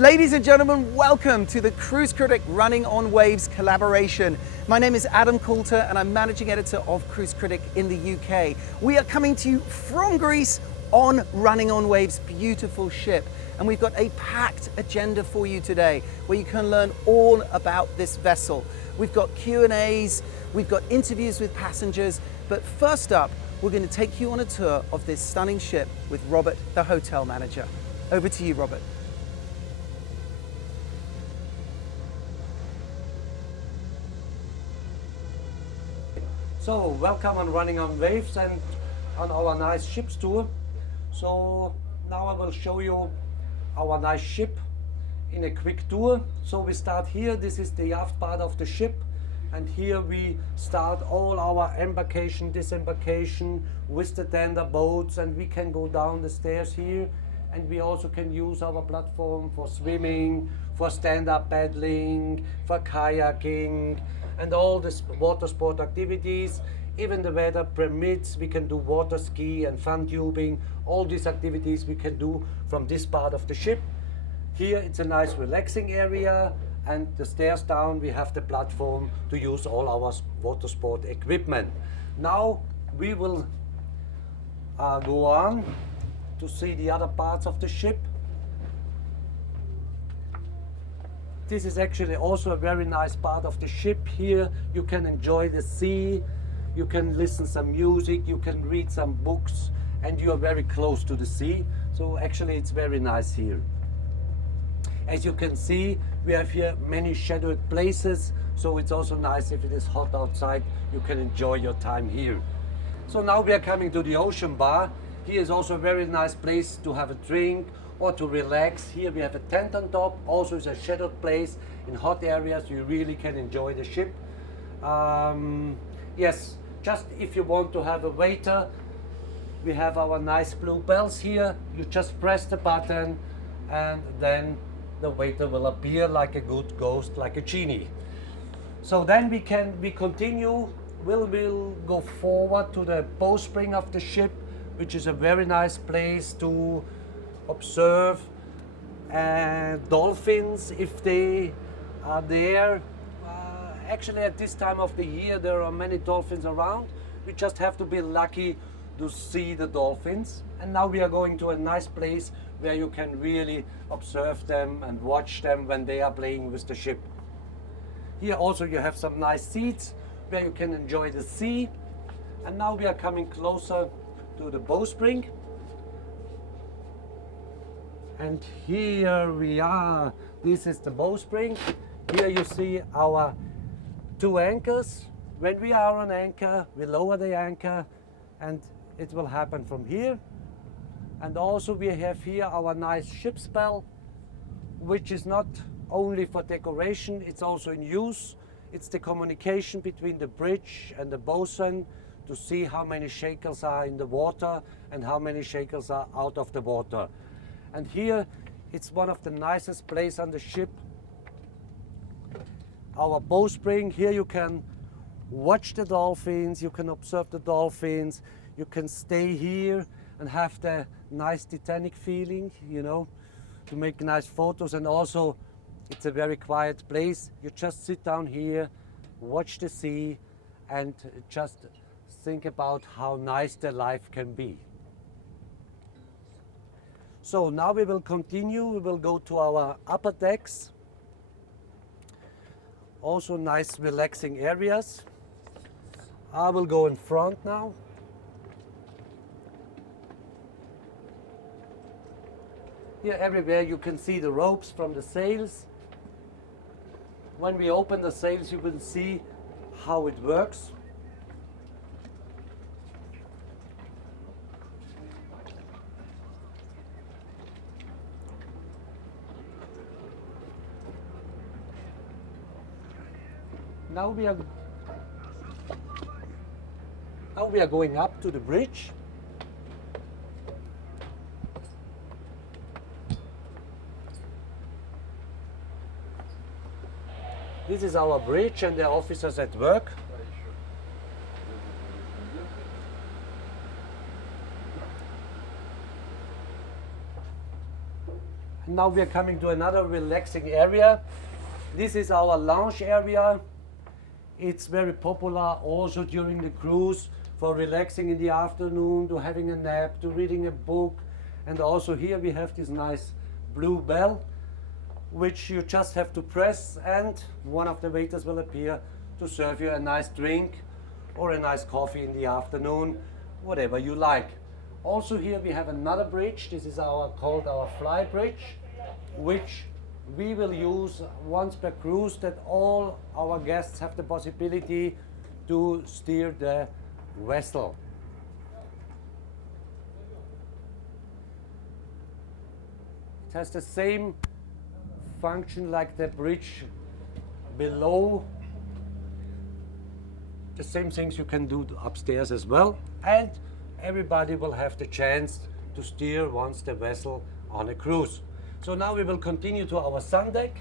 Ladies and gentlemen, welcome to the CruiseCritic Running on Waves collaboration. My name is Adam Coulter and I'm managing editor of CruiseCritic in the UK. We are coming to you from Greece on Running on Waves' beautiful ship. And we've got a packed agenda for you today where you can learn all about this vessel. We've got Q&As, we've got interviews with passengers, but first up, we're going to take you on a tour of this stunning ship with Robert, the hotel manager. Over to you, Robert. So, welcome on Running on Waves and on our nice ship's tour. So, now I will show you our nice ship in a quick tour. So we start here, this is the aft part of the ship, and here we start all our embarkation, disembarkation with the tender boats, and we can go down the stairs here, and we also can use our platform for swimming, for stand-up paddling, for kayaking, and all this water sport activities. Even the weather permits, we can do water ski and fun tubing. All these activities we can do from this part of the ship. Here it's a nice relaxing area, and the stairs down we have the platform to use all our water sport equipment. Now we will go on to see the other parts of the ship. This is actually also a very nice part of the ship. Here you can enjoy the sea, you can listen some music, you can read some books, and you are very close to the sea. So actually it's very nice here. As you can see, we have here many shadowed places, so it's also nice if it is hot outside, you can enjoy your time here. So now we are coming to the ocean bar. Here is also a very nice place to have a drink or to relax. Here we have a tent on top, also is a shadowed place. In hot areas you really can enjoy the ship. Yes, just if you want to have a waiter, we have our nice blue bells here. You just press the button and then the waiter will appear like a good ghost, like a genie. So then we continue. We'll go forward to the bowsprit of the ship, which is a very nice place to observe dolphins if they are there. Actually at this time of the year there are many dolphins around. We just have to be lucky to see the dolphins. And now we are going to a nice place where you can really observe them and watch them when they are playing with the ship. Here also you have some nice seats where you can enjoy the sea. And now we are coming closer to the bowsprit. And here we are. This is the bowsprit. Here you see our two anchors. When we are on anchor, we lower the anchor and it will happen from here. And also we have here our nice ship's bell, which is not only for decoration, it's also in use. It's the communication between the bridge and the bosun to see how many shakers are in the water and how many shakers are out of the water. And here it's one of the nicest places on the ship. Our bowsprit, here you can watch the dolphins, you can observe the dolphins, you can stay here and have the nice Titanic feeling, you know, to make nice photos. And also it's a very quiet place. You just sit down here, watch the sea and just think about how nice the life can be. So now we will continue, we will go to our upper decks. Also nice relaxing areas. I will go in front now. Here everywhere you can see the ropes from the sails. When we open the sails you will see how it works. Now we are going up to the bridge. This is our bridge and the officers at work. now we are coming to another relaxing area. This is our lounge area. It's very popular also during the cruise for relaxing in the afternoon, to having a nap, to reading a book. And also here we have this nice blue bell, which you just have to press, and one of the waiters will appear to serve you a nice drink or a nice coffee in the afternoon, whatever you like. Also here we have another bridge. This is called our fly bridge, which we will use once per cruise, that all our guests have the possibility to steer the vessel. It has the same function like the bridge below. The same things you can do upstairs as well, and everybody will have the chance to steer once the vessel on a cruise. So now we will continue to our sun deck.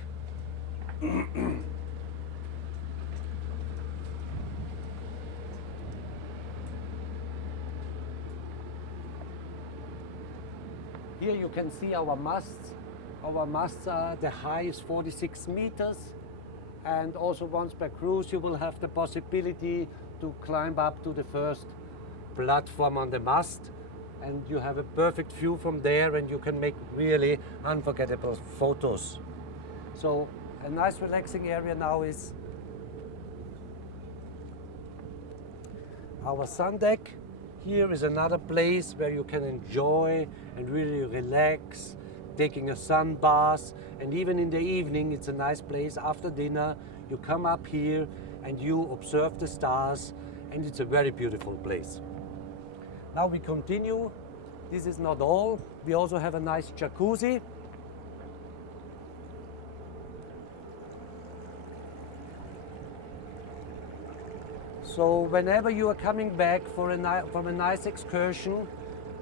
Here you can see our masts. Our masts are, the height is 46 meters. And also once per cruise you will have the possibility to climb up to the first platform on the mast. And you have a perfect view from there, and you can make really unforgettable photos. So a nice relaxing area now is our sun deck. Here is another place where you can enjoy and really relax, taking a sun bath. And even in the evening, it's a nice place. After dinner, you come up here and you observe the stars, and it's a very beautiful place. Now we continue. This is not all. We also have a nice jacuzzi. So whenever you are coming back from a nice excursion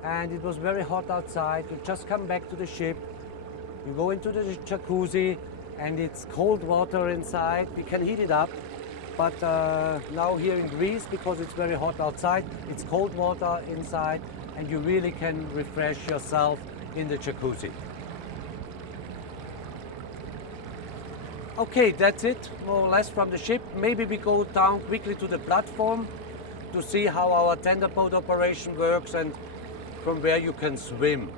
and it was very hot outside, you just come back to the ship, you go into the jacuzzi, and it's cold water inside. We can heat it up. But now here in Greece, because it's very hot outside, it's cold water inside, and you really can refresh yourself in the jacuzzi. Okay, that's it, more or less from the ship. Maybe we go down quickly to the platform to see how our tender boat operation works and from where you can swim.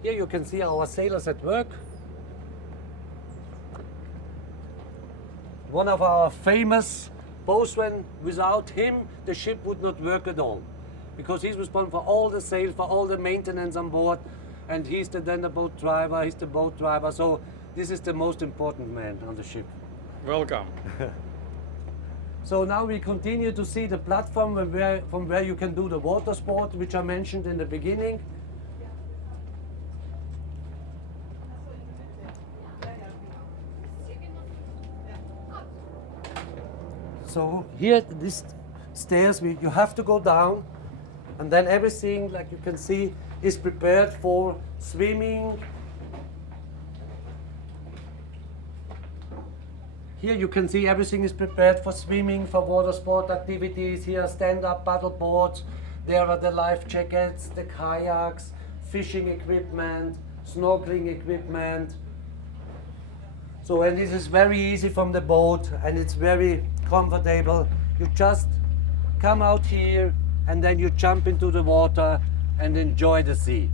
Here you can see our sailors at work. One of our famous boatsmen, without him the ship would not work at all, because he's responsible for all the sail, for all the maintenance on board, and he's the tender boat driver, he's the boat driver, so this is the most important man on the ship. Welcome. So now we continue to see the platform from where you can do the water sport, which I mentioned in the beginning. So here, these stairs, you have to go down, and then everything, like you can see, is prepared for swimming. Here you can see everything is prepared for swimming, for water sport activities. Here are stand-up paddle boards. There are the life jackets, the kayaks, fishing equipment, snorkeling equipment. So, and this is very easy from the boat, and it's very comfortable. You just come out here and then you jump into the water and enjoy the sea.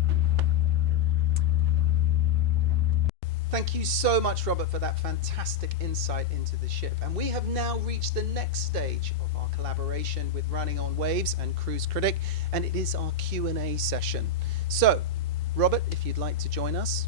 Thank you so much, Robert, for that fantastic insight into the ship. And we have now reached the next stage of our collaboration with Running on Waves and CruiseCritic, and it is our Q&A session. So, Robert, if you'd like to join us.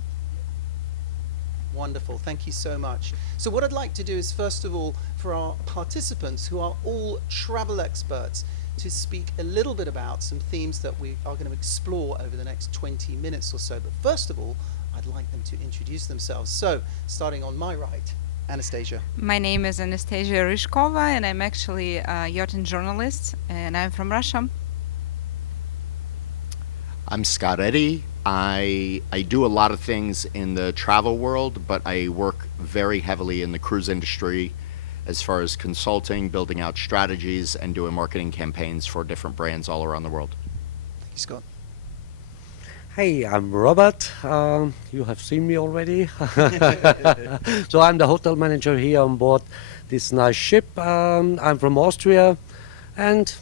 Wonderful, thank you so much. So what I'd like to do is, first of all, for our participants who are all travel experts, to speak a little bit about some themes that we are going to explore over the next 20 minutes or so. But first of all, I'd like them to introduce themselves. So, starting on my right, Anastasia. My name is Anastasia Ryzhkova, and I'm actually a yachting journalist, and I'm from Russia. I'm Scott Eddy. I do a lot of things in the travel world, but I work very heavily in the cruise industry as far as consulting, building out strategies, and doing marketing campaigns for different brands all around the world. Thank you, Scott. Hey, I'm Robert. You have seen me already. So I'm the hotel manager here on board this nice ship. I'm from Austria, and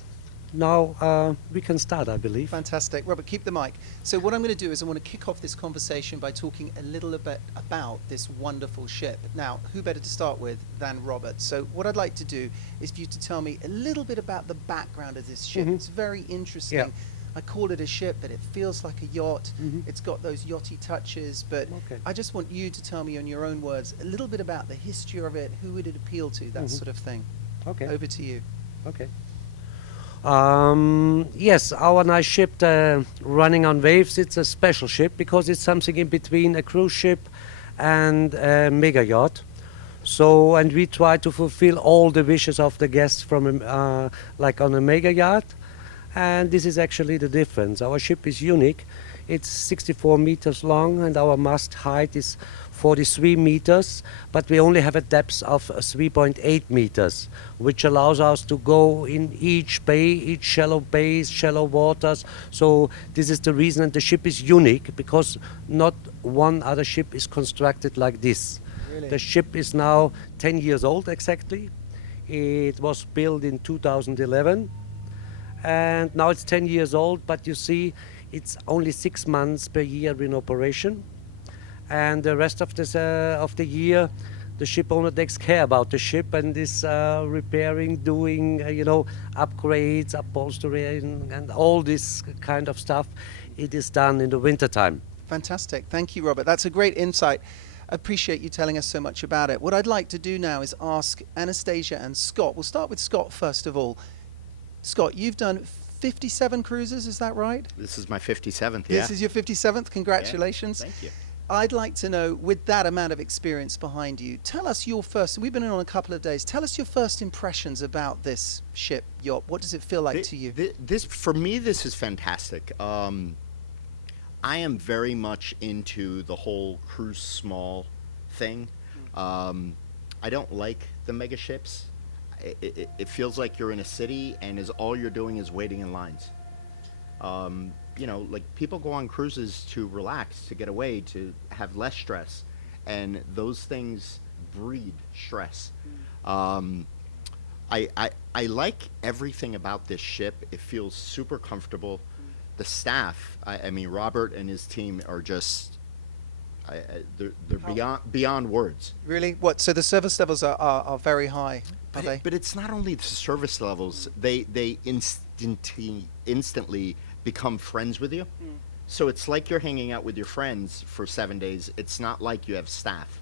now we can start, I believe. Fantastic. Robert, keep the mic. So what I'm going to do is I want to kick off this conversation by talking a little bit about this wonderful ship. Now, who better to start with than Robert? So what I'd like to do is for you to tell me a little bit about the background of this ship. It's very interesting. Yeah. I call it a ship, but it feels like a yacht. It's got those yachty touches, but I just want you to tell me in your own words a little bit about the history of it, who would it appeal to, that sort of thing. Okay. Over to you. Okay. Yes, our nice ship, Running on Waves, it's a special ship because it's something in between a cruise ship and a mega yacht. So, and we try to fulfill all the wishes of the guests from like on a mega yacht. And this is actually the difference. Our ship is unique. It's 64 meters long and our mast height is 43 meters, but we only have a depth of 3.8 meters, which allows us to go in each bay, each shallow bays, shallow waters. So this is the reason the ship is unique, because not one other ship is constructed like this. Really? The ship is now 10 years old exactly. It was built in 2011. And now it's 10 years old, but you see, it's only 6 months per year in operation. And the rest of the year, the ship owner takes care about the ship and is repairing, doing, upgrades, upholstery, and all this kind of stuff. It is done in the wintertime. Fantastic. Thank you, Robert. That's a great insight. I appreciate you telling us so much about it. What I'd like to do now is ask Anastasia and Scott. We'll start with Scott first of all. Scott, you've done 57 cruises, is that right? This is my 57th, yeah. This is your 57th. Congratulations. Yeah, thank you. I'd like to know, with that amount of experience behind you, tell us your first, we've been in on a couple of days, tell us your first impressions about this ship, yacht. What does it feel like to you? This, for me, this is fantastic. I am very much into the whole cruise small thing. I don't like the mega ships. It feels like you're in a city and all you're doing is waiting in lines. Like people go on cruises to relax, to get away, to have less stress, and those things breed stress. I like everything about this ship. It feels super comfortable. The staff, I mean, Robert and his team are just, they're beyond words. Really? What? So the service levels are very high, are they? But it's not only the service levels. They instantly become friends with you. So it's like you're hanging out with your friends for 7 days. It's not like you have staff.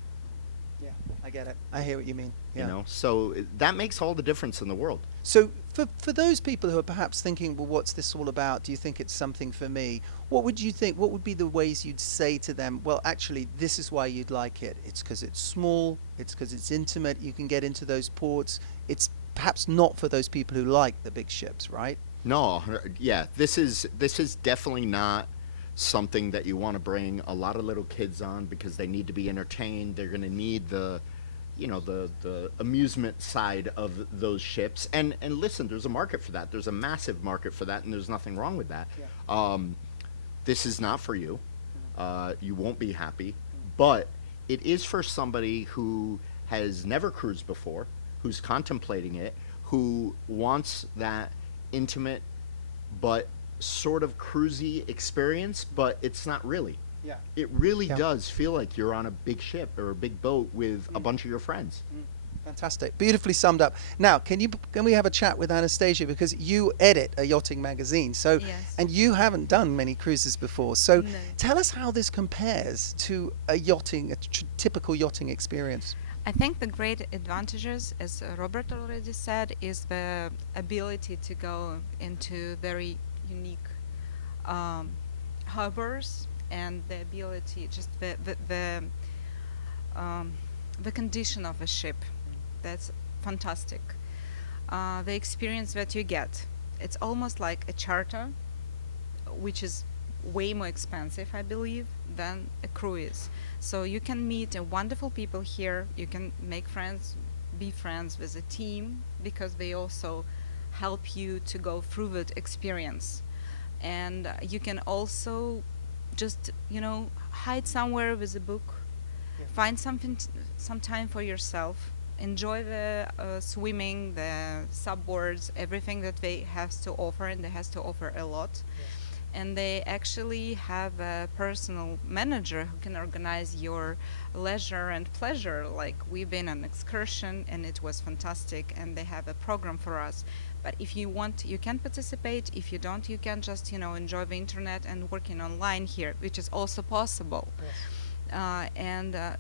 Yeah, I get it. I hear what you mean. Yeah. So that makes all the difference in the world. So for those people who are perhaps thinking, well, what's this all about? Do you think it's something for me? What would you think? What would be the ways you'd say to them, well, actually, this is why you'd like it. It's because it's small. It's because it's intimate. You can get into those ports. It's perhaps not for those people who like the big ships, right? No, yeah, this is definitely not something that you want to bring a lot of little kids on because they need to be entertained. They're going to need the amusement side of those ships. And listen, there's a market for that. There's a massive market for that, and there's nothing wrong with that. Yeah. This is not for you. You won't be happy. But it is for somebody who has never cruised before, who's contemplating it, who wants that intimate but sort of cruisy experience, but it's not really. Yeah. It really does feel like you're on a big ship or a big boat with a bunch of your friends. Fantastic. Beautifully summed up. Now, can we have a chat with Anastasia, because you edit a yachting magazine, so Yes. and you haven't done many cruises before. So No. tell us how this compares to a typical yachting experience. I think the great advantages, as Robert already said, is the ability to go into very unique harbors, and the ability, just the condition of a ship. That's fantastic. The experience that you get, it's almost like a charter, which is way more expensive, I believe, than a cruise. So you can meet wonderful people here. You can make friends, be friends with a team, because they also help you to go through that experience. And you can also just, hide somewhere with a book, find some time for yourself, enjoy the swimming, the subboards, everything that they has to offer, and they has to offer a lot. And they actually have a personal manager who can organize your leisure and pleasure. Like, we've been on excursion and it was fantastic, and they have a program for us. But if you want, you can participate. If you don't, you can just enjoy the internet and working online here, which is also possible.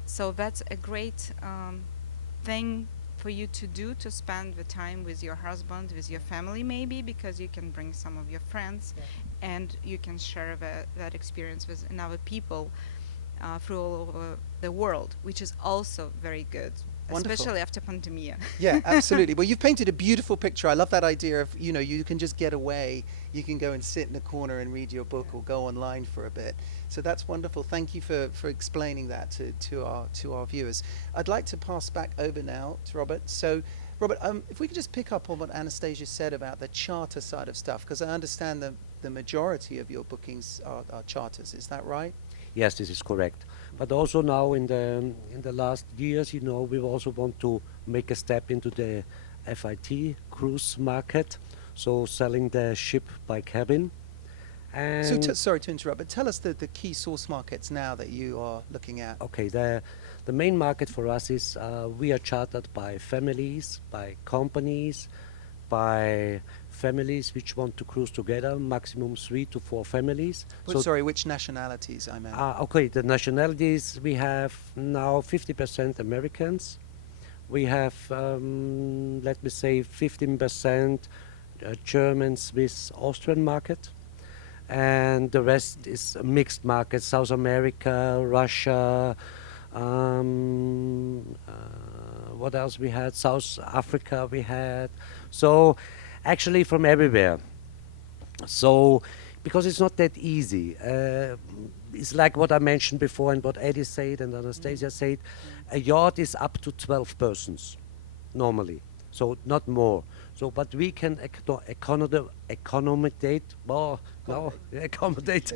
So that's a great thing for you to do, to spend the time with your husband, with your family maybe, because you can bring some of your friends, and you can share that experience with another people through all over the world, which is also very good. Wonderful. Especially after pandemic. Yeah, absolutely. Well, you've painted a beautiful picture. I love that idea of, you can just get away. You can go and sit in a corner and read your book, or go online for a bit. So that's wonderful. Thank you for explaining that to our viewers. I'd like to pass back over now to Robert. So, Robert, if we could just pick up on what Anastasia said about the charter side of stuff, because I understand the majority of your bookings are charters. Is that right? Yes, this is correct. But also now in the last years, we also want to make a step into the FIT cruise market, so selling the ship by cabin. And So sorry to interrupt, but tell us the key source markets now that you are looking at. okay, the main market for us is we are chartered by families, by companies, by families which want to cruise together, maximum 3 to 4 families. Sorry, which nationalities I meant? Okay, the nationalities, we have now 50% Americans. We have, let me say, 15% German, Swiss, Austrian market. And the rest is a mixed market, South America, Russia, what else we had? South Africa we had. So actually from everywhere. So because it's not that easy. It's like what I mentioned before, and what Eddie said and Anastasia said. A yacht is up to 12 persons normally, so not more. So, but we can accommodate. Well, no, accommodate.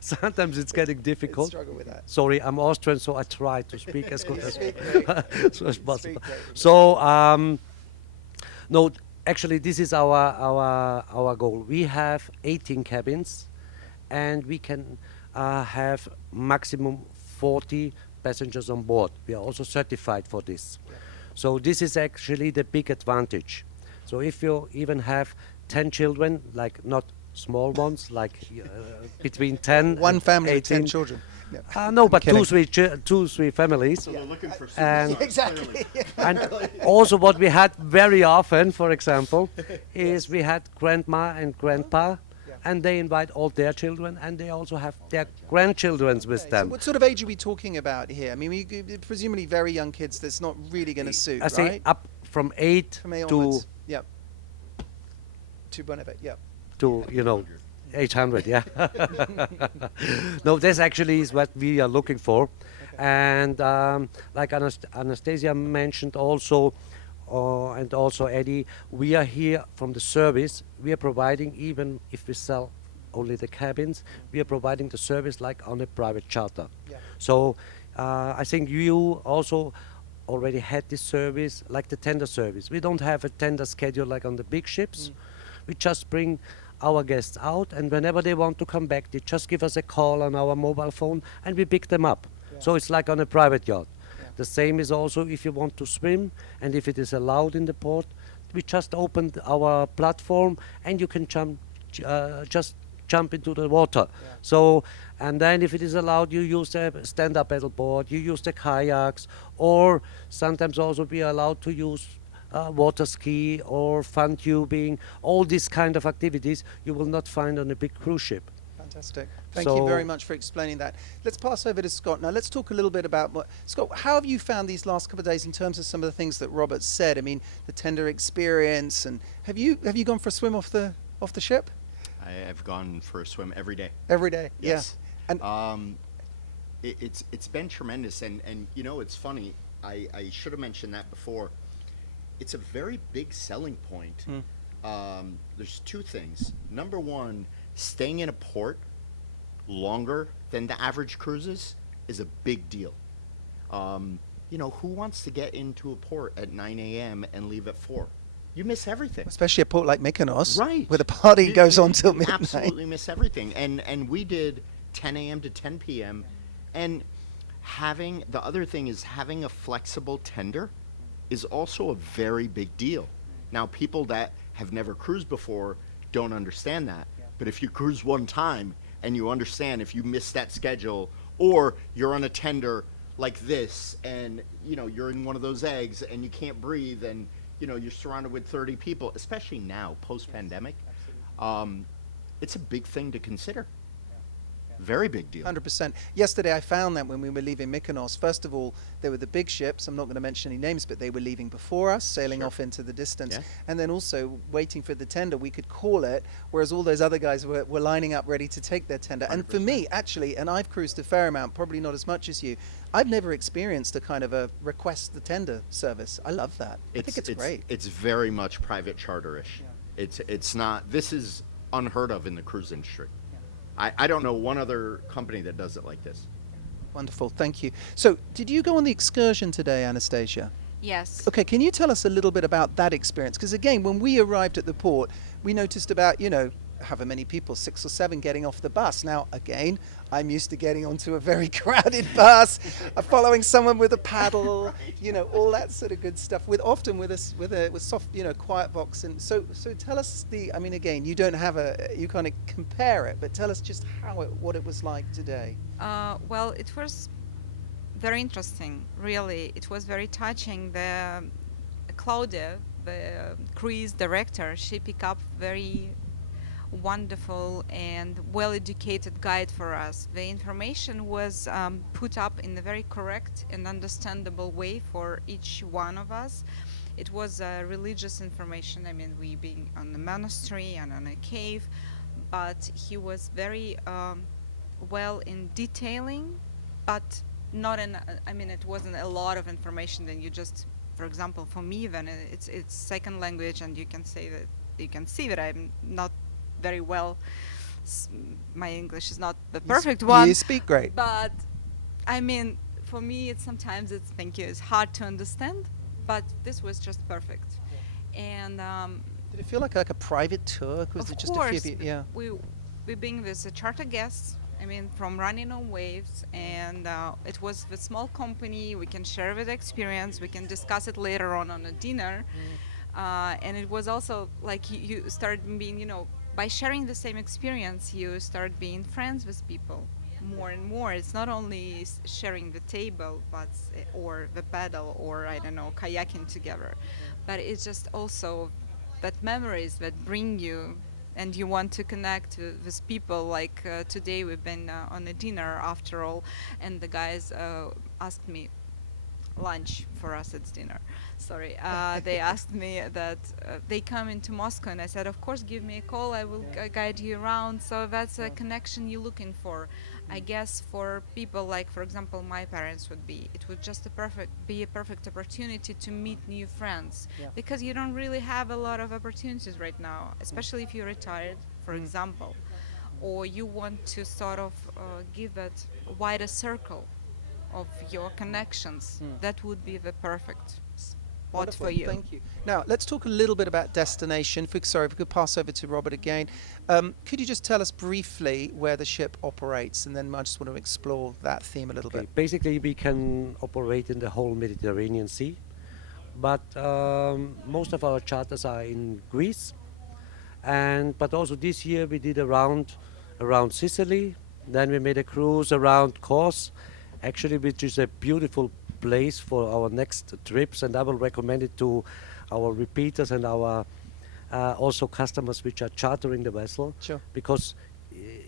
Sometimes it's getting difficult. Struggle with that. Sorry, I'm Austrian, so I try to speak as good as Speak great. so as possible. great. So, no, actually, this is our goal. We have 18 cabins, and we can have maximum 40 passengers on board. We are also certified for this. So this is actually the big advantage. So if you even have 10 children, like not small ones, like between 10 One and family, 18. 10 children. Yeah. No, but kidding. two, three families. So they're looking for And- Exactly. And also what we had very often, for example, is we had grandma and grandpa, and they invite all their children, and they also have their grandchildren with So them. what sort of age are we talking about here? I mean, presumably very young kids that's not really going to suit, I say right? up from 8 From A to onwards. Yep. To Bonnevet, yep. 800, yeah. No, this actually is what we are looking for. And like Anastasia mentioned also, and also Eddie, we are here from the service. We are providing, even if we sell only the cabins, we are providing the service like on a private charter. Yeah. So I think you also already had this service, like the tender service. We don't have a tender schedule like on the big ships. We just bring our guests out, and whenever they want to come back, they just give us a call on our mobile phone, and we pick them up. So it's like on a private yacht. The same is also if you want to swim, and if it is allowed in the port, we just opened our platform, and you can just jump into the water. So, and then if it is allowed, you use the stand-up paddleboard, you use the kayaks, or sometimes also be allowed to use water ski or fun tubing. All these kind of activities you will not find on a big cruise ship. Fantastic. Thank you very much for explaining that. Let's pass over to Scott. Now let's talk a little bit about Scott, how have you found these last couple of days in terms of some of the things that Robert said? I mean, the tender experience, and have you gone for a swim off the ship? I've gone for a swim every day. Every day. Yes. Yeah. And It's been tremendous, and you know, it's funny. I should have mentioned that before. It's a very big selling point. There's two things. Number one, staying in a port longer than the average cruises is a big deal. You know, who wants to get into a port at 9 a.m. and leave at 4? You miss everything. especially a port like Mykonos, Right. where the party goes on till You midnight. absolutely miss everything. And we did 10 a.m. to 10 p.m. And the other thing is having a flexible tender is also a very big deal. Now, people that have never cruised before don't understand that. But if you cruise one time and you understand if you miss that schedule, or you're on a tender like this and, you know, you're in one of those eggs and you can't breathe and, you know, you're surrounded with 30 people, especially now, post-pandemic, it's a big thing to consider. Very big deal. 100%. Yesterday I found that when we were leaving Mykonos, first of all, there were the big ships. I'm not going to mention any names, but they were leaving before us, sailing Sure. off into the distance. Yeah. And then also waiting for the tender, we could call it, whereas all those other guys were lining up ready to take their tender. And for me, actually, and I've cruised a fair amount, probably not as much as you, I've never experienced a kind of a request the tender service. I love that. I think it's great. It's very much private charterish. It's not, this is unheard of in the cruise industry. I don't know one other company that does it like this. Wonderful, thank you. So, did you go on the excursion today, Anastasia? Yes. Okay, can you tell us a little bit about that experience? Because again, when we arrived at the port, we noticed about, you know, however many people, 6 or 7 getting off the bus. Now, again, I'm used to getting onto a very crowded bus, following someone with a paddle, you know, all that sort of good stuff. With soft, you know, quiet box. And so tell us I mean, again, you don't have you can't compare it, but tell us just what it was like today. Well, it was very interesting, really. It was very touching. Claudia, the cruise director, she picked up very wonderful and well-educated guide for us. The information was put up in a very correct and understandable way for each one of us. It was religious information. I mean, we being on the monastery and on a cave, but he was very well in detailing, but not in. I mean, it wasn't a lot of information. Then you just, for example, for me, then it's second language, and you can see that I'm not very well. My English is not the perfect one. You speak great. But I mean, for me, thank you, it's hard to understand. But this was just perfect. And Did it feel like a private tour? Was of it just course, a few of you? Yeah. we being with charter guests. I mean, from running on waves, and it was a small company. We can share the experience. We can discuss it later on a dinner. And it was also like you start being, you know, by sharing the same experience, you start being friends with people more and more. It's not only sharing the table, but or the paddle, or I don't know, kayaking together, but it's just also that memories that bring you, and you want to connect with people. Like today, we've been on a dinner after all, and the guys asked me. Lunch for us, it's dinner. Sorry, they asked me that they come into Moscow, and I said, of course, give me a call. I will guide you around. So that's a connection you're looking for. I guess for people like, for example, my parents it would just be a perfect opportunity to meet new friends, because you don't really have a lot of opportunities right now, especially if you're retired, for example, or you want to sort of give that wider circle of your connections. That would be the perfect spot Wonderful, for you. Thank you. Now, let's talk a little bit about destination. If we could pass over to Robert again. Could you just tell us briefly where the ship operates? And then I just want to explore that theme a little bit. Basically, we can operate in the whole Mediterranean Sea, but most of our charters are in Greece. But also this year we did around Sicily. Then we made a cruise around Kos, actually, which is a beautiful place for our next trips, and I will recommend it to our repeaters and our also customers which are chartering the vessel. Sure. Because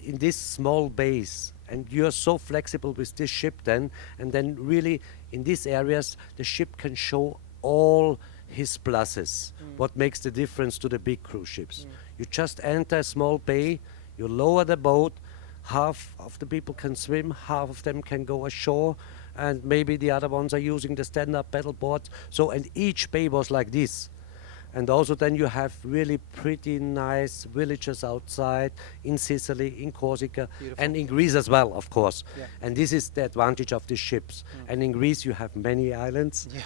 in this small base, and you are so flexible with this ship then, and then really in these areas the ship can show all his pluses. What makes the difference to the big cruise ships? You just enter a small bay, you lower the boat, half of the people can swim, half of them can go ashore, and maybe the other ones are using the stand-up paddle boards. So, and each bay was like this. And also then you have really pretty nice villages outside in Sicily, in Corsica, Beautiful. and in Greece as well, of course. Yeah. And this is the advantage of these ships. And in Greece you have many islands. Yeah.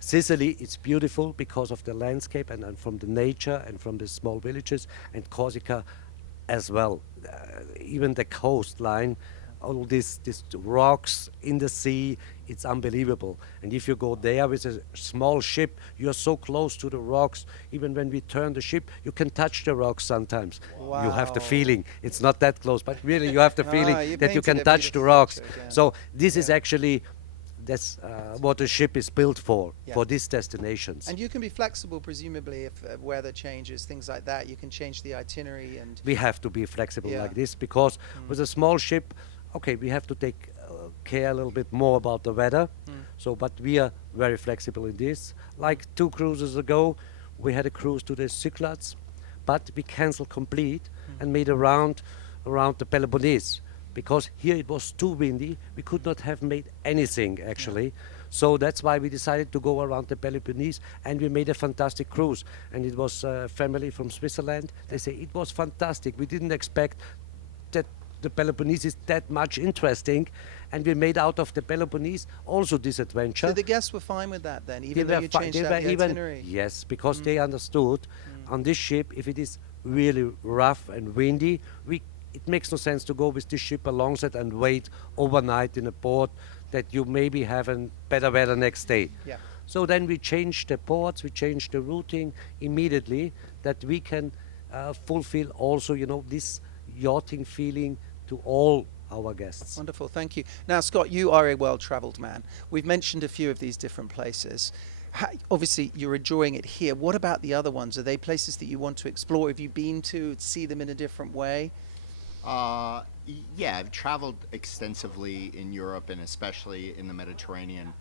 Sicily, it's beautiful because of the landscape and from the nature and from the small villages, and Corsica as well. Even the coastline, all these rocks in the sea, it's unbelievable. And if you go there with a small ship, you're so close to the rocks. Even when we turn the ship, you can touch the rocks sometimes. You have the Wow. feeling. It's not that close, but really you have the feeling you that you painted can a touch the beautiful rocks. picture, yeah. So this is Yeah. actually that's what a ship is built for Yeah. these destinations. And you can be flexible, presumably, if weather changes, things like that. You can change the itinerary and. We have to be flexible Yeah. like this because with a small ship, okay, we have to take care a little bit more about the weather. So, but we are very flexible in this. Like 2 cruises ago, we had a cruise to the Cyclades, but we cancelled complete and made a round around the Peloponnese because here it was too windy. We could not have made anything actually. So that's why we decided to go around the Peloponnese, and we made a fantastic cruise. And it was a family from Switzerland. They say it was fantastic. We didn't expect that the Peloponnese is that much interesting, and we made out of the Peloponnese also this adventure. So the guests were fine with that then, They even though were you fi- changed they out were the even- itinerary? Yes, because they understood on this ship, if it is really rough and windy, it makes no sense to go with this ship alongside and wait overnight in a port that you maybe have a better weather next day. Yeah. So then we changed the ports, we changed the routing immediately, that we can fulfill also, this yachting feeling to all our guests. Wonderful, thank you. Now, Scott, you are a well-travelled man. We've mentioned a few of these different places. Obviously, you're enjoying it here. What about the other ones? Are they places that you want to explore? Have you been to see them in a different way? Yeah, I've traveled extensively in Europe and especially in the Mediterranean.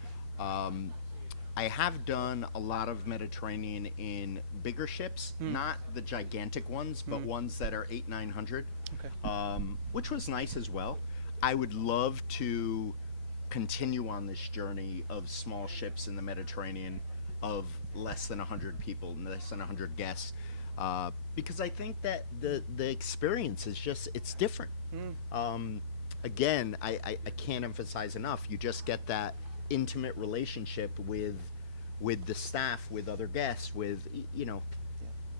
I have done a lot of Mediterranean in bigger ships, not the gigantic ones, but ones that are 800-900, Okay. which was nice as well. I would love to continue on this journey of small ships in the Mediterranean of less than 100 people, less than 100 guests, because I think that the experience is just, it's different. Again, I can't emphasize enough, you just get that intimate relationship with the staff, with other guests, with,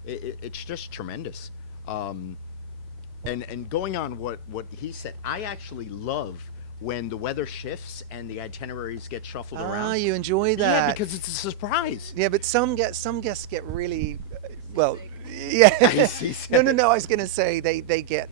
it's just tremendous. And going on what he said, I actually love when the weather shifts and the itineraries get shuffled around. Ah, you enjoy that. Yeah, because it's a surprise. Yeah, but some guests get really, well, yeah. No. I was going to say they get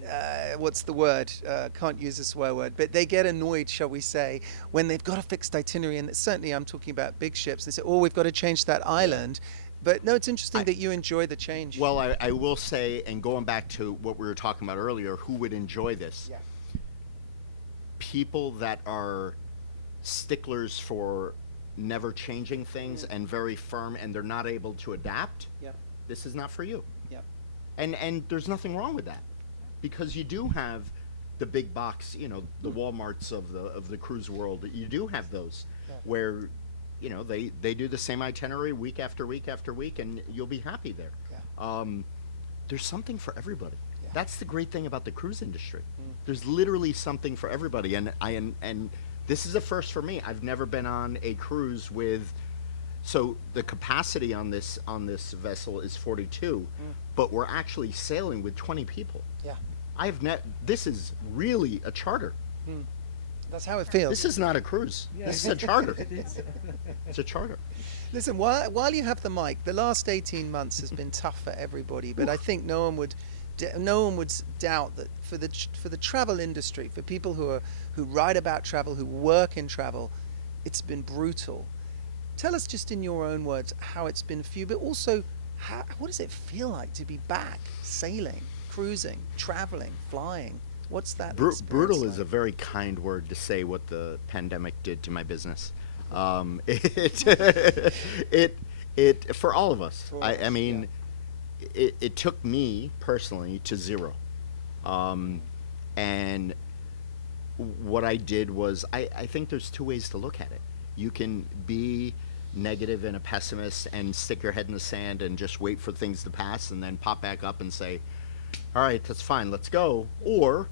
what's the word? Can't use a swear word, but they get annoyed, shall we say, when they've got a fixed itinerary. And certainly, I'm talking about big ships. They say, "Oh, we've got to change that island." But no, it's interesting that you enjoy the change. Well, I will say, and going back to what we were talking about earlier, who would enjoy this? Yeah. People that are sticklers for never changing things and very firm, and they're not able to adapt. Yep. This is not for you. Yep. And there's nothing wrong with that, because you do have the big box, the Walmarts of the cruise world. You do have those where, they do the same itinerary week after week after week, and you'll be happy there. Yeah. There's something for everybody. Yeah. That's the great thing about the cruise industry. There's literally something for everybody, and this is a first for me. I've never been on a cruise with. So the capacity on this vessel is 42, but we're actually sailing with 20 people. Yeah. This is really a charter. That's how it feels. This is not a cruise. This is a charter. It's a charter. Listen, while you have the mic, the last 18 months has been tough for everybody, but I think no one would doubt that for the travel industry, for people who write about travel, who work in travel, it's been brutal. Tell us just in your own words how it's been for you, but also what does it feel like to be back sailing, cruising, traveling, flying? What's that? Brutal like? is a very kind word to say what the pandemic did to my business. It for all of us. For all of I us, mean, it took me personally to zero, and what I did was I think there's two ways to look at it. You can be negative and a pessimist and stick your head in the sand and just wait for things to pass and then pop back up and say, all right, that's fine, let's go. Or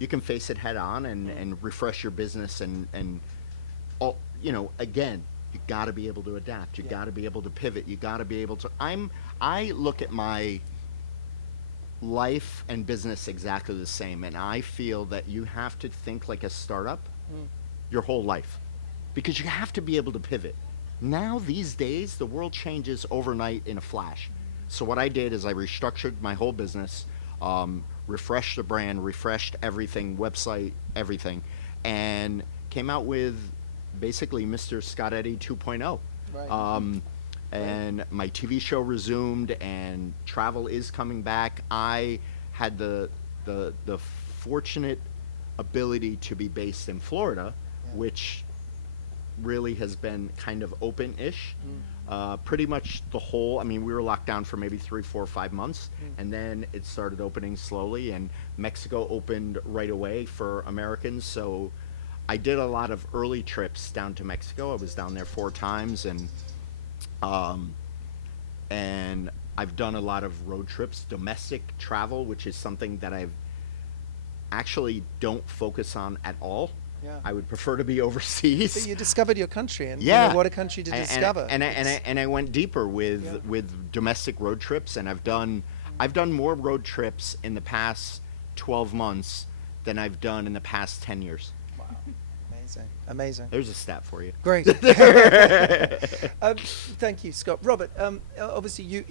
you can face it head on and refresh your business and all, you know, again, you got to be able to adapt. You got to be able to pivot. You got to be able to. I look at my life and business exactly the same, and I feel that you have to think like a startup your whole life, because you have to be able to pivot. Now these days, the world changes overnight in a flash. So what I did is I restructured my whole business, refreshed the brand, refreshed everything, website, everything, and came out with basically Mr. Scott Eddy 2.0. Right. And my TV show resumed, and travel is coming back. I had the fortunate ability to be based in Florida, which really has been kind of open-ish. Pretty much the whole, I mean, we were locked down for maybe 3, 4, 5 months, and then it started opening slowly, and Mexico opened right away for Americans. So I did a lot of early trips down to Mexico. I was down there 4 times, and I've done a lot of road trips, domestic travel, which is something that I've actually don't focus on at all. Yeah. I would prefer to be overseas. But you discovered your country, and Yeah. you know, what a country to discover. And I went deeper with Yeah. with domestic road trips, and I've done more road trips in the past 12 months than I've done in the past 10 years. Wow. Amazing. Amazing. There's a stat for you. Great. Thank you, Scott. Robert, obviously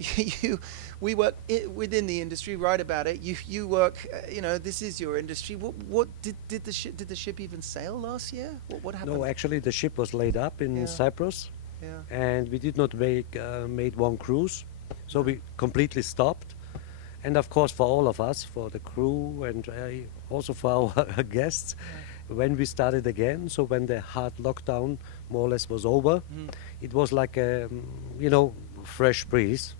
we work within the industry, write about it. You work, you know, this is your industry. What did the ship even sail last year? What happened? No, actually the ship was laid up in Yeah. Cyprus, Yeah. and we did not made one cruise, so we completely stopped. And of course, for all of us, for the crew, and also for our guests, when we started again, so when the hard lockdown more or less was over, it was like a, you know, fresh breeze.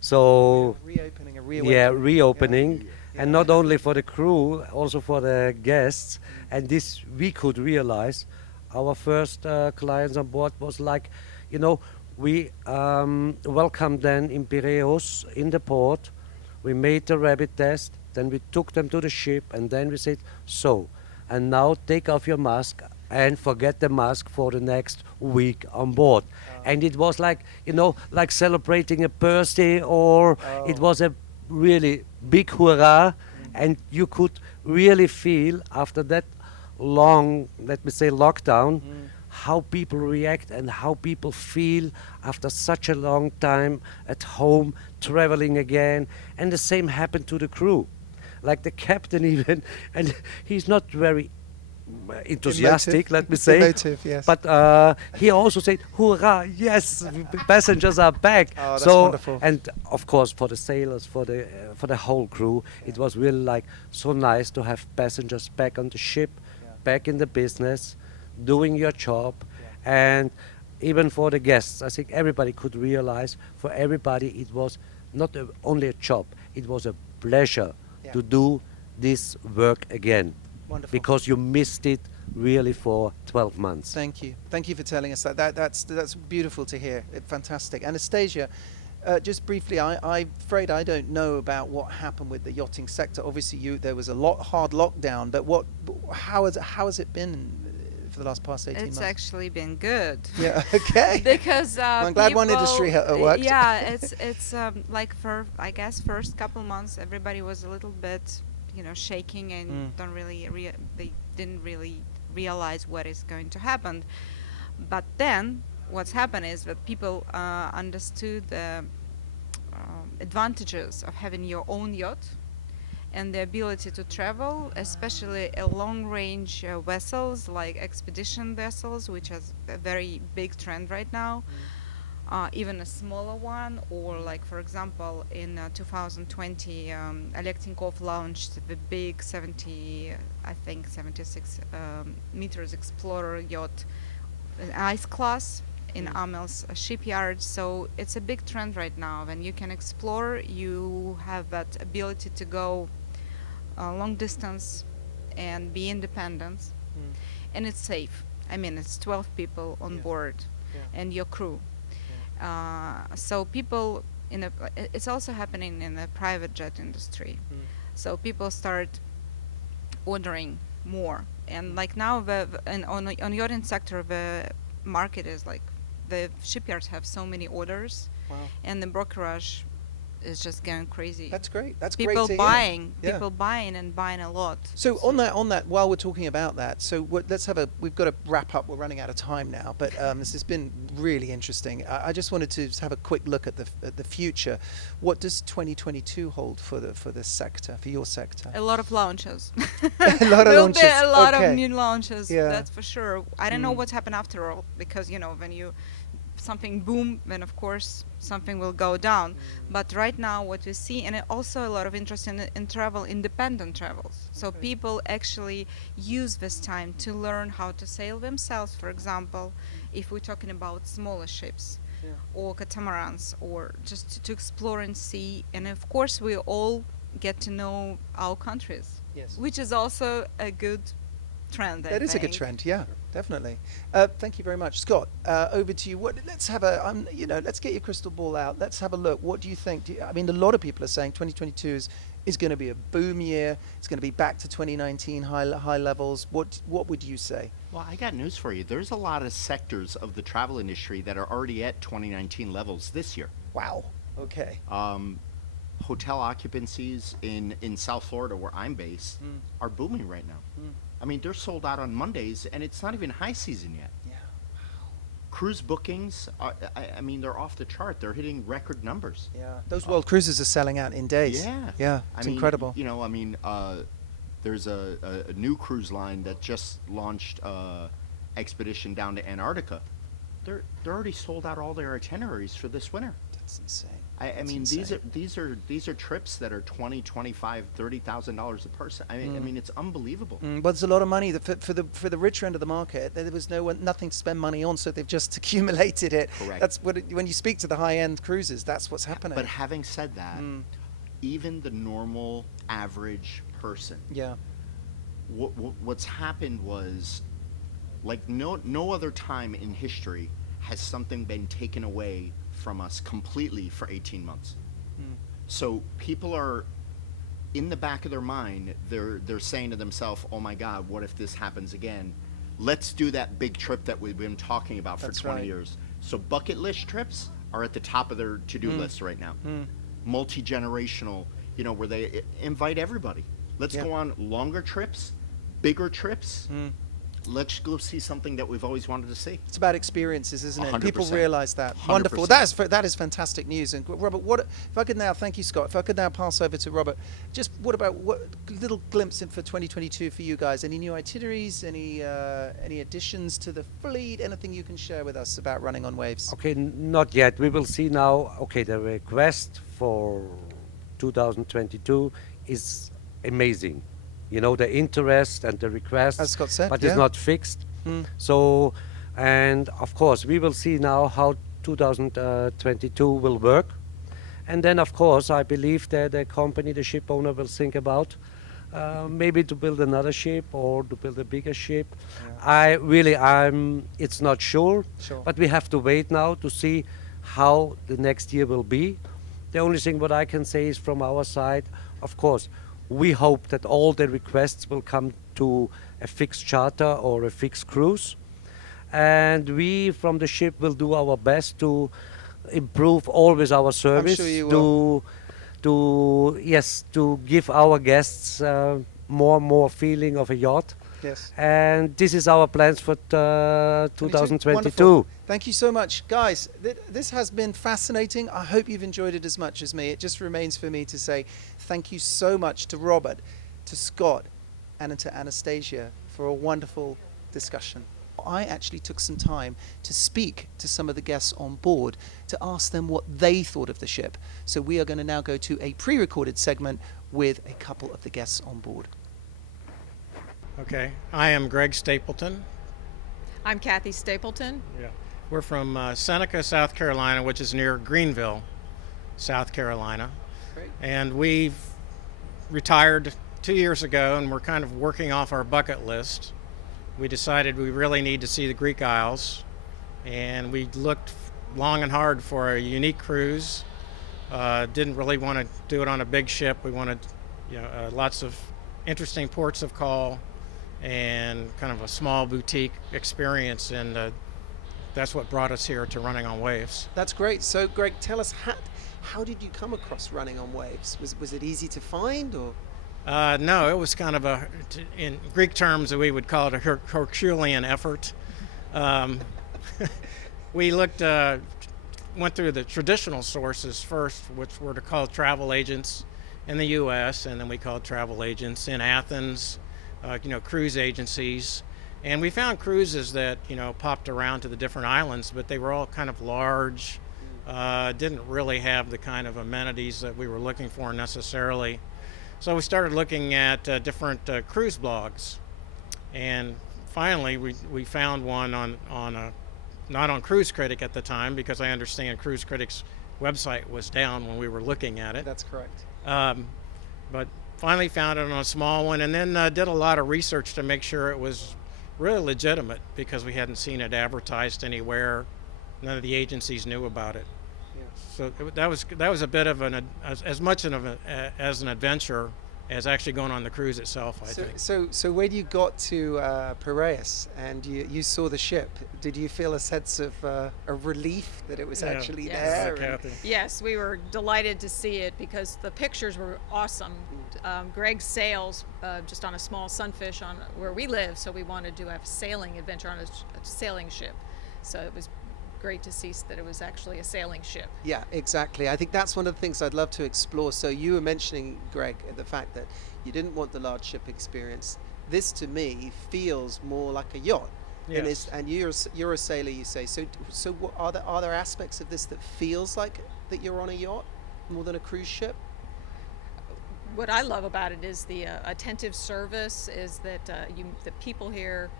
So Reopening, a yeah, reawakening. reopening, Yeah. and not only for the crew, also for the guests. And this we could realize. Our first clients on board was like, you know, we welcomed them in Piraeus in the port. We made the rapid test, then we took them to the ship, and then we said, so, and now take off your mask and forget the mask for the next week on board. And it was like, you know, like celebrating a birthday, or it was a really big hurrah, and you could really feel after that long, let me say, lockdown, how people react and how people feel after such a long time at home, traveling again. And the same happened to the crew. Like the captain even, and he's not very enthusiastic, let me say. Emotive, yes. But he also said, "Hurrah! Yes, passengers are back." Oh, that's so, wonderful. and of course, for the sailors, for the whole crew, it was really like so nice to have passengers back on the ship, back in the business, doing your job, and even for the guests, I think everybody could realize. For everybody, it was not only a job; it was a pleasure to do this work again. Wonderful. Because you missed it really for 12 months. Thank you. Thank you for telling us that. That's beautiful to hear. Fantastic. Anastasia, just briefly, I'm afraid I don't know about what happened with the yachting sector. Obviously, there was a hard lockdown, but how has it been for the past 18 months? It's actually been good. Yeah. Okay. Because I'm glad one industry worked. Yeah, it's like I guess first couple months everybody was a little bit, you know, shaking and they didn't really realize what is going to happen. But then what's happened is that people understood the advantages of having your own yacht and the ability to travel, especially long-range vessels like expedition vessels, which is a very big trend right now. Even a smaller one, or like for example in 2020 Alektinkov launched the big 76 meters Explorer yacht, an ice class, in Amel's shipyard. So it's a big trend right now. When you can explore, you have that ability to go long distance and be independent, and it's safe. I mean, it's 12 people on board, and your crew. So people it's also happening in the private jet industry. So people start ordering more, and like now on yachting sector, the market is like the shipyards have so many orders, and the brokerage is just going crazy. That's great. That's people great to buying, hear. people buying and buying a lot. So on that, while we're talking about that, so we've got to wrap up. We're running out of time now, but this has been really interesting. I just wanted to have a quick look at the future. What does 2022 hold for the sector, for your sector? A lot of launches. A lot of There'll launches. be a lot Okay. of new launches. Yeah. That's for sure. I don't know what's happened after all, because when something boom, then of course something will go down. But right now what we see, and also a lot of interest in travel, independent travels. So people actually use this time to learn how to sail themselves, for example, if we're talking about smaller ships or catamarans, or just to explore and see. And of course we all get to know our countries, which is also a good trend. That is a good trend, yeah, definitely. Thank you very much, Scott. Over to you. Let's have let's get your crystal ball out. Let's have a look. What do you think? I mean, a lot of people are saying 2022 is going to be a boom year. It's going to be back to 2019 high levels. What would you say? Well, I got news for you. There's a lot of sectors of the travel industry that are already at 2019 levels this year. Wow. Okay. Hotel occupancies in South Florida, where I'm based, are booming right now. I mean, they're sold out on Mondays, and it's not even high season yet. Yeah. Cruise bookings, I mean, they're off the chart. They're hitting record numbers. Yeah. Those world cruises are selling out in days. Yeah. Yeah. It's incredible. There's a new cruise line that just launched expedition down to Antarctica. They're already sold out all their itineraries for this winter. That's insane. I mean, insane. these are trips that are $20,000, $25,000, $30,000 a person. I mean, it's unbelievable. But there's a lot of money for the richer end of the market. There was nothing to spend money on, so they've just accumulated it. Correct. That's when you speak to the high end cruises, that's what's happening. But having said that, even the normal average person, what's happened was, like no other time in history has something been taken away from us completely for 18 months. So people are, in the back of their mind, they're saying to themselves, oh my God, what if this happens again? Let's do that big trip that we've been talking about for 20 years. So bucket list trips are at the top of their to-do list right now. Multi-generational, where they invite everybody. Let's go on longer trips, bigger trips. Let's go see something that we've always wanted to see. It's about experiences, isn't it? People 100%. realize that. 100%. Wonderful. That is fantastic news. And Robert, if I could now, thank you, Scott. If I could now pass over to Robert, just what little glimpse in for 2022 for you guys? Any new itineraries? Any additions to the fleet? Anything you can share with us about running on waves? Okay, not yet. We will see now. Okay, the request for 2022 is amazing. The interest and the requests, As Scott said, but it's not fixed. So, and of course, we will see now how 2022 will work. And then, of course, I believe that the company, the ship owner, will think about maybe to build another ship or to build a bigger ship. It's not sure, but we have to wait now to see how the next year will be. The only thing what I can say is from our side, of course, we hope that all the requests will come to a fixed charter or a fixed cruise. And we from the ship will do our best to improve always our service, I'm sure you will. to give our guests more feeling of a yacht. Yes. And this is our plans for 2022. Wonderful. Thank you so much. Guys, this has been fascinating. I hope you've enjoyed it as much as me. It just remains for me to say thank you so much to Robert, to Scott, and to Anastasia for a wonderful discussion. I actually took some time to speak to some of the guests on board to ask them what they thought of the ship. So we are going to now go to a pre-recorded segment with a couple of the guests on board. Okay, I am Greg Stapleton. I'm Kathy Stapleton. Yeah. We're from Seneca, South Carolina, which is near Greenville, South Carolina. Great. And we've retired 2 years ago, and we're kind of working off our bucket list. We decided we really need to see the Greek Isles, and we looked long and hard for a unique cruise. Didn't really want to do it on a big ship. We wanted, lots of interesting ports of call and kind of a small boutique experience, and that's what brought us here to Running on Waves. That's great. So, Greg, tell us, how did you come across Running on Waves? Was it easy to find, or? No, it was kind of in Greek terms, we would call it a Herculean effort. We went through the traditional sources first, which were to call travel agents in the U.S., and then we called travel agents in Athens, cruise agencies. And we found cruises that, popped around to the different islands, but they were all kind of large, didn't really have the kind of amenities that we were looking for necessarily. So we started looking at different cruise blogs, and finally we found one not on CruiseCritic at the time, because I understand CruiseCritic's website was down when we were looking at it. That's correct. But finally found it on a small one, and then did a lot of research to make sure it was really legitimate, because we hadn't seen it advertised anywhere. None of the agencies knew about it. So that was a bit of as much as an adventure as actually going on the cruise itself, I think. So when you got to Piraeus and you saw the ship, did you feel a sense of a relief that it was actually there? Yes, we were delighted to see it because the pictures were awesome. Greg sails just on a small sunfish on where we live, so we wanted to have a sailing adventure on a sailing ship. So it was great to see that it was actually a sailing ship. Yeah, exactly. I think that's one of the things I'd love to explore. So you were mentioning, Greg, the fact that you didn't want the large ship experience. This, to me, feels more like a yacht. Yes. And you're a sailor, you say. So what, are there aspects of this that feels like that you're on a yacht more than a cruise ship? What I love about it is the attentive service. Is that the people here,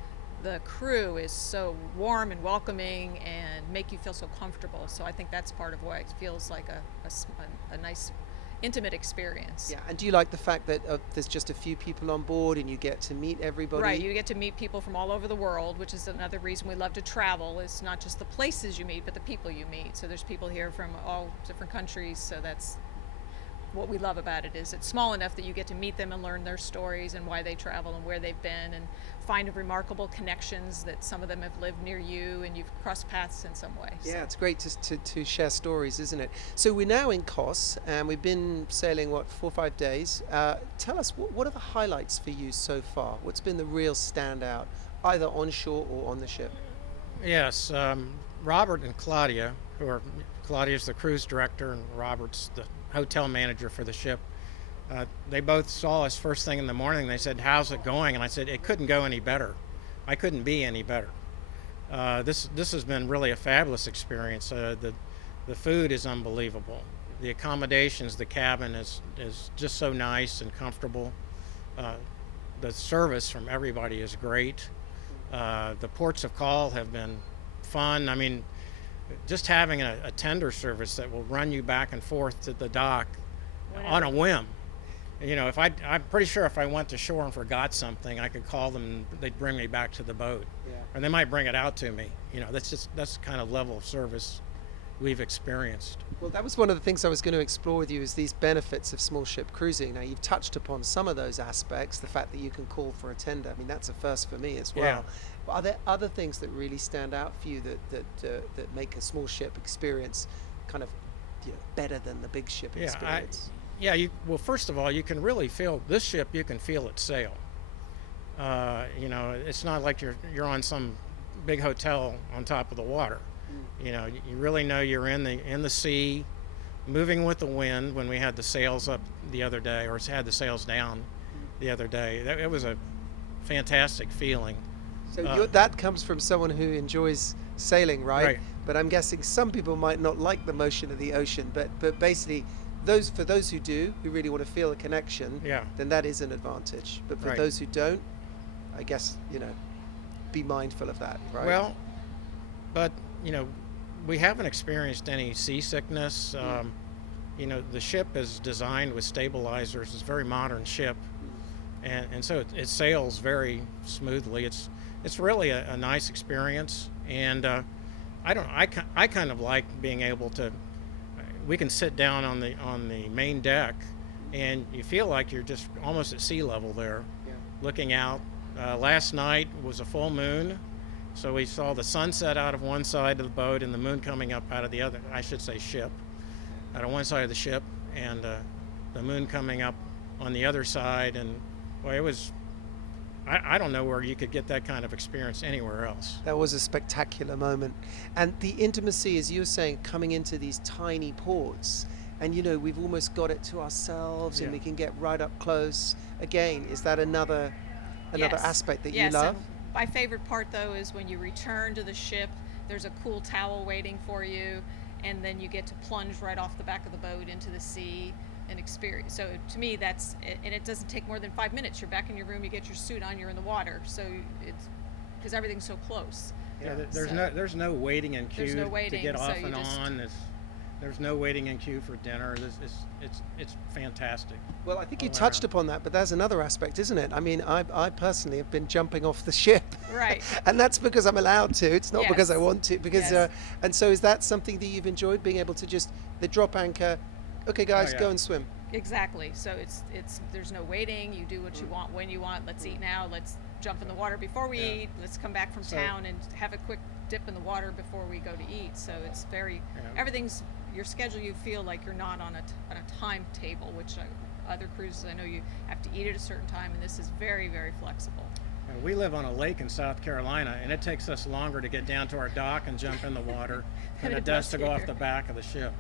the crew is so warm and welcoming and make you feel so comfortable. So I think that's part of why it feels like a nice, intimate experience. Yeah, and do you like the fact that there's just a few people on board and you get to meet everybody? Right, you get to meet people from all over the world, which is another reason we love to travel. It's not just the places you meet, but the people you meet. So there's people here from all different countries, so that's what we love about it. Is it's small enough that you get to meet them and learn their stories and why they travel and where they've been, and find remarkable connections that some of them have lived near you and you've crossed paths in some way. Yeah, So it's great to share stories, isn't it? So we're now in Kos and we've been sailing, 4 or 5 days. Tell us, what are the highlights for you so far? What's been the real standout, either onshore or on the ship? Yes, Robert and Claudia's the cruise director and Robert's the hotel manager for the ship. They both saw us first thing in the morning. They said, "How's it going?" And I said, "It couldn't go any better. I couldn't be any better." This has been really a fabulous experience. The food is unbelievable. The accommodations, the cabin is just so nice and comfortable. The service from everybody is great. The ports of call have been fun. I mean, just having a tender service that will run you back and forth to the dock on a whim. I'm pretty sure if I went to shore and forgot something, I could call them and they'd bring me back to the boat. Yeah. Or they might bring it out to me. That's the kind of level of service we've experienced. Well, that was one of the things I was going to explore with you, is these benefits of small ship cruising. Now, you've touched upon some of those aspects, the fact that you can call for a tender. I mean, that's a first for me as well. Yeah. But are there other things that really stand out for you that make a small ship experience kind of better than the big ship experience? Well, first of all, you can really feel this ship. You can feel it sail. It's not like you're on some big hotel on top of the water. You really know you're in the sea, moving with the wind. When we had the sails up the other day, or had the sails down the other day, it was a fantastic feeling. So that comes from someone who enjoys sailing, right? Right. But I'm guessing some people might not like the motion of the ocean. But basically, for those who do, who really want to feel a connection, then that is an advantage. But for those who don't, I guess be mindful of that, right? Well, but you know, we haven't experienced any seasickness. You know, the ship is designed with stabilizers. It's a very modern ship, and so it sails very smoothly. It's really a nice experience, and I kind of like being able to. We can sit down on the main deck, and you feel like you're just almost at sea level there, looking out. Last night was a full moon, so we saw the sunset out of one side of the boat and the moon coming up out of the other. I should say ship, out of one side of the ship, and the moon coming up on the other side. And well, it was. I don't know where you could get that kind of experience anywhere else. That was a spectacular moment. And the intimacy, as you were saying, coming into these tiny ports, and you know, we've almost got it to ourselves, and we can get right up close. Again, is that another Yes. aspect that you Yes, love? and my favorite part though is when you return to the ship, there's a cool towel waiting for you, and then you get to plunge right off the back of the boat into the sea and experience. So to me, that's, and it doesn't take more than 5 minutes. You're back in your room, you get your suit on, you're in the water. So it's, because everything's so close. Yeah, So- there's no waiting in queue There's no waiting, to get so off you and just- on. There's no waiting in queue for dinner. It's fantastic. Well, I think you all touched around. upon that, but there's another aspect, isn't it? I mean, I personally have been jumping off the ship. Right. And that's because I'm allowed to. It's not because I Yes. want to. Because Yes. and so is that something that you've enjoyed, being able to just the drop anchor? Okay, guys, yeah. go and swim. Exactly. So it's there's no waiting. You do what you want when you want. Let's eat now. Let's jump in the water before we eat. Let's come back from So- town and have a quick dip in the water before we go to eat. So it's very everything's your schedule. You feel like you're not on a timetable, which other cruises I know you have to eat at a certain time, and this is very, very flexible. We live on a lake in South Carolina, and it takes us longer to get down to our dock and jump in the water than it does to go off here. the back of the ship.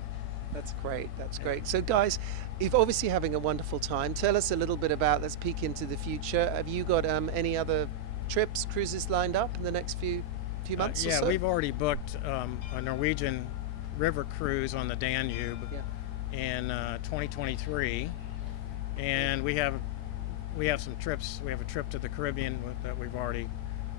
That's great. That's great. So, guys, you've obviously having a wonderful time. Tell us a little bit about. Let's peek into the future. Have you got any other trips, cruises lined up in the next few months or Yeah, so? we've already booked a Norwegian river cruise on the Danube in 2023, and we have some trips. We have a trip to the Caribbean that we've already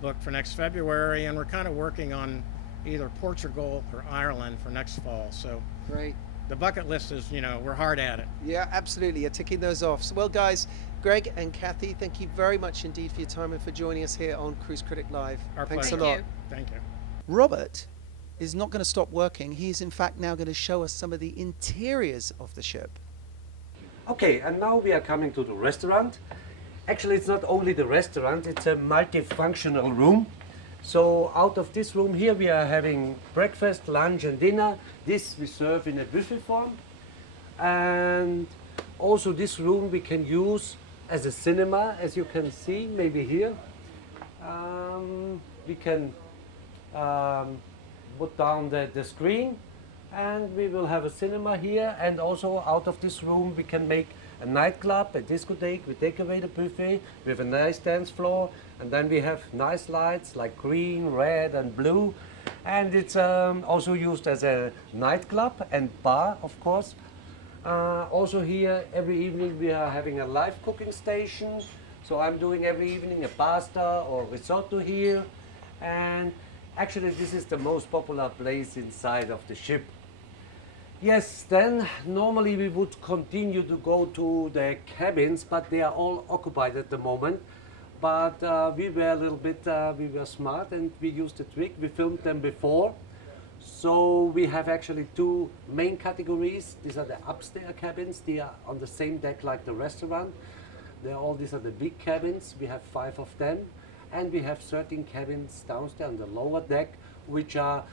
booked for next February, and we're kind of working on either Portugal or Ireland for next fall. So Great. the bucket list is, we're hard at it. Yeah, absolutely. You're ticking those off. So, well, guys, Greg and Kathy, thank you very much indeed for your time and for joining us here on Cruise Critic Live. Our Thanks pleasure. a lot. you. Thank you. Robert is not going to stop working. He is, in fact, now going to show us some of the interiors of the ship. Okay, and now we are coming to the restaurant. Actually, it's not only the restaurant, it's a multifunctional room. So out of this room here, we are having breakfast, lunch and dinner. This we serve in a buffet form. And also this room we can use as a cinema, as you can see, maybe here. We can put down the screen, and we will have a cinema here. And also out of this room we can make a nightclub, a discotheque. We take away the buffet, we have a nice dance floor, and then we have nice lights like green, red and blue. And it's also used as a nightclub and bar, of course. Also here, every evening we are having a live cooking station. So I'm doing every evening a pasta or risotto here. And actually this is the most popular place inside of the ship. Yes, then normally we would continue to go to the cabins, but they are all occupied at the moment. But we were a little bit, we were smart and we used a trick. We filmed them before. So we have actually two main categories. These are the upstairs cabins. They are on the same deck like the restaurant. These are the big cabins. We have 5 of them. And we have 13 cabins downstairs on the lower deck, which are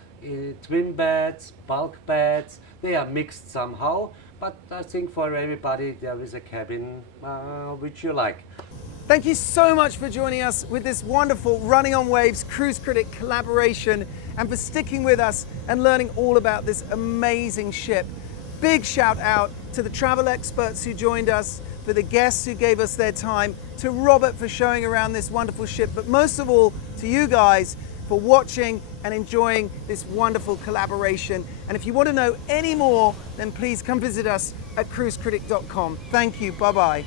twin beds, bulk beds. They are mixed somehow, but I think for everybody there is a cabin which you like. Thank you so much for joining us with this wonderful Running on Waves Cruise Critic collaboration, and for sticking with us and learning all about this amazing ship. Big shout out to the travel experts who joined us, for the guests who gave us their time, to Robert for showing around this wonderful ship, but most of all to you guys for watching and enjoying this wonderful collaboration. And if you want to know any more, then please come visit us at cruisecritic.com. Thank you. Bye-bye.